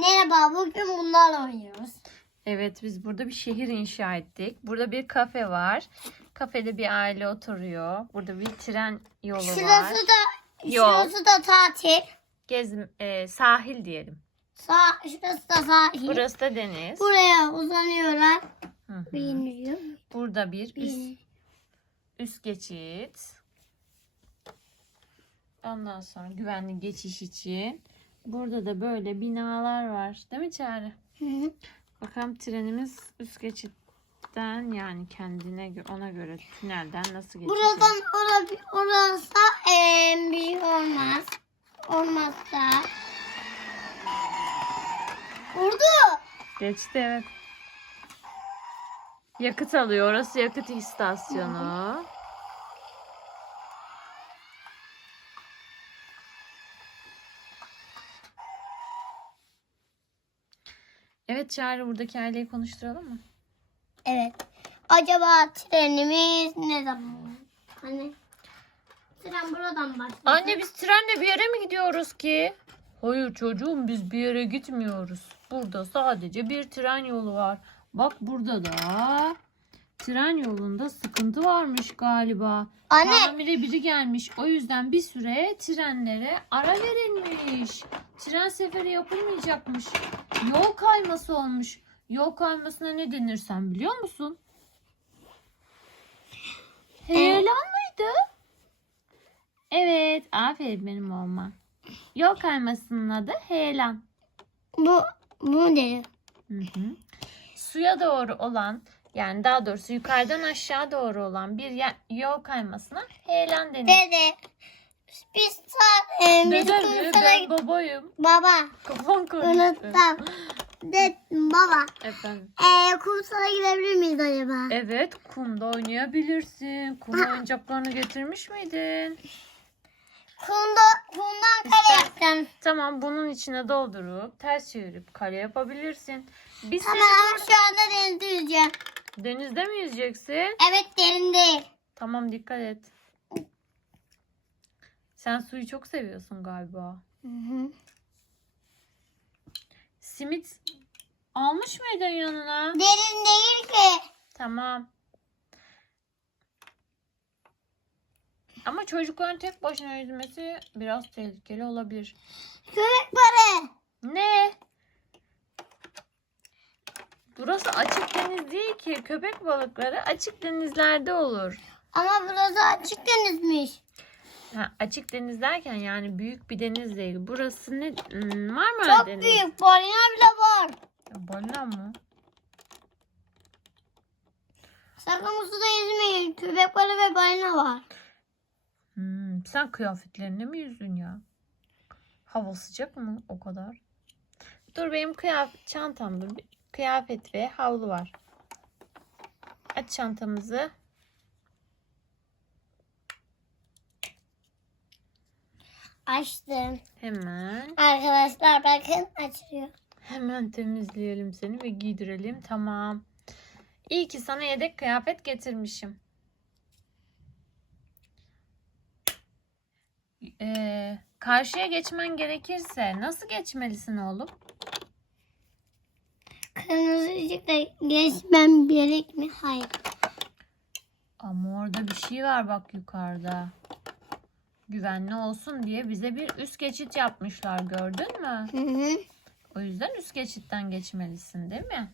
Merhaba bugün bunlarla oynuyoruz. Evet biz burada bir şehir inşa ettik. Burada bir kafe var. Kafede bir aile oturuyor. Burada bir tren yolu var. Şurası da Yol. şurası da tatil. Gez, e, sahil diyelim. Sağ, şurası da sahil. Burası da deniz. Buraya uzanıyorlar. Hı. Burada bir üst, üst geçit. Ondan sonra güvenli geçiş için. Burada da böyle binalar var. Değil mi Çağrı? Hı hı. Bakalım trenimiz üst geçitten yani kendine ona göre tünelden nasıl geçecek? Buradan ora, orası eee, bir şey olmaz. Olmazsa. Vurdu. Geçti evet. Yakıt alıyor. Orası yakıt istasyonu. Evet Çağrı buradaki aileyi konuşturalım mı? Evet. Acaba trenimiz ne zaman? Hani tren buradan başlıyor. Anne biz trenle bir yere mi gidiyoruz ki? Hayır çocuğum biz bir yere gitmiyoruz. Burada sadece bir tren yolu var. Bak burada da tren yolunda sıkıntı varmış galiba. Anne. Tamire biri gelmiş. O yüzden bir süre trenlere ara verilmiş. Tren seferi yapılmayacakmış. Yol kayması olmuş. Yol kaymasına ne denir sen biliyor musun? Heyelan mıydı? Evet. Aferin benim oğluma. Yol kaymasının adı heyelan. Bu bu ne? Hı hı. Suya doğru olan yani daha doğrusu yukarıdan aşağı doğru olan bir yol kaymasına heyelan denir. Dede. Biz saat e, biz Neden kumsala Ben babayım. baba Kafam karıştı. unuttum. De, baba Efendim. e, kumsala gidebilir miyiz acaba? Evet kumda oynayabilirsin. Kum oyuncaklarını getirmiş miydin? Kumda, kumdan kare yaptım. Tamam bunun içine doldurup ters çevirip kare yapabilirsin. Biz Tamam ama şu anda denizde yüzeceğim. denizde mi yüzeceksin? Evet derin değil. Tamam dikkat et. Sen suyu çok seviyorsun galiba. Hı hı. Simit almış mıydın yanına? Derin değil ki. Tamam. Ama çocukların tek başına yüzmesi biraz tehlikeli olabilir. Köpek balığı. Ne? Burası açık deniz değil ki. Köpek balıkları açık denizlerde olur. Ama burası açık denizmiş. Ha, açık deniz derken yani büyük bir deniz değil. Burası ne? Hmm, Marmara Çok Denizi. büyük balina bile var. Balina mı? Sakın suda yüzmeyin. Köpek balığı ve balina var. Hmm, sen kıyafetlerinde mi yüzdün ya? Hava sıcak mı o kadar? Dur benim kıyafet çantamda kıyafet ve havlu var. Aç çantamızı. Açtım. Hemen. Arkadaşlar bakın açılıyor. Hemen temizleyelim seni ve giydirelim. Tamam. İyi ki sana yedek kıyafet getirmişim. Ee, karşıya geçmen gerekirse nasıl geçmelisin oğlum? Kırmızı ışıkla geçmem gerek mi? Hayır. Ama orada bir şey var bak yukarıda. Güvenli olsun diye bize bir üst geçit yapmışlar gördün mü? Hı hı. O yüzden üst geçitten geçmelisin değil mi?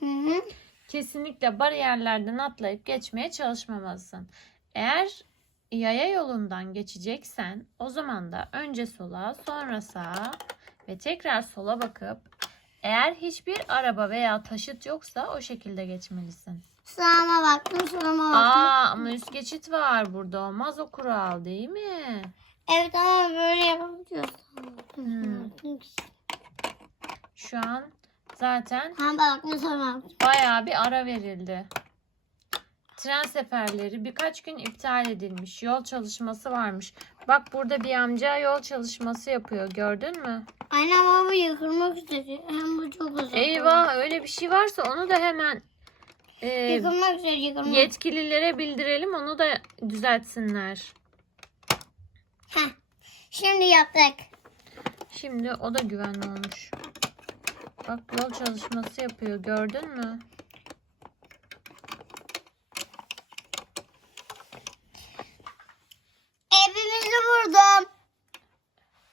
Hı hı. Kesinlikle bariyerlerden atlayıp geçmeye çalışmamalısın. Eğer yaya yolundan geçeceksen o zaman da önce sola sonra sağa ve tekrar sola bakıp eğer hiçbir araba veya taşıt yoksa o şekilde geçmelisin. Sağıma baktım, soluma baktım. Aa ama üst geçit var burada olmaz o kural değil mi? Evet ama böyle yapabiliyoruz. Hmm. Şu an zaten Ha baktım, soluma baktım. bayağı bir ara verildi. Tren seferleri birkaç gün iptal edilmiş. Yol çalışması varmış. Bak burada bir amca yol çalışması yapıyor. Gördün mü? Anne ama yıkılmak üzere. Hem bu çok uzak. Eyvah öyle bir şey varsa onu da hemen e, Yıkılmak üzere yıkılmak. yetkililere bildirelim. Onu da düzeltsinler. Heh. Şimdi yaptık. Şimdi o da güvenli olmuş. Bak yol çalışması yapıyor. Gördün mü? Evimizi vurdum.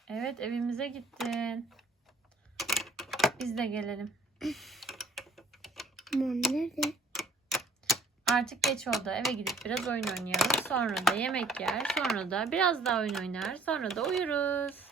Evet evimize gittin. Biz de gelelim. Aman nerede? Artık geç oldu. Eve gidip biraz oyun oynayalım. Sonra da yemek yer. Sonra da biraz daha oyun oynar. Sonra da uyuruz.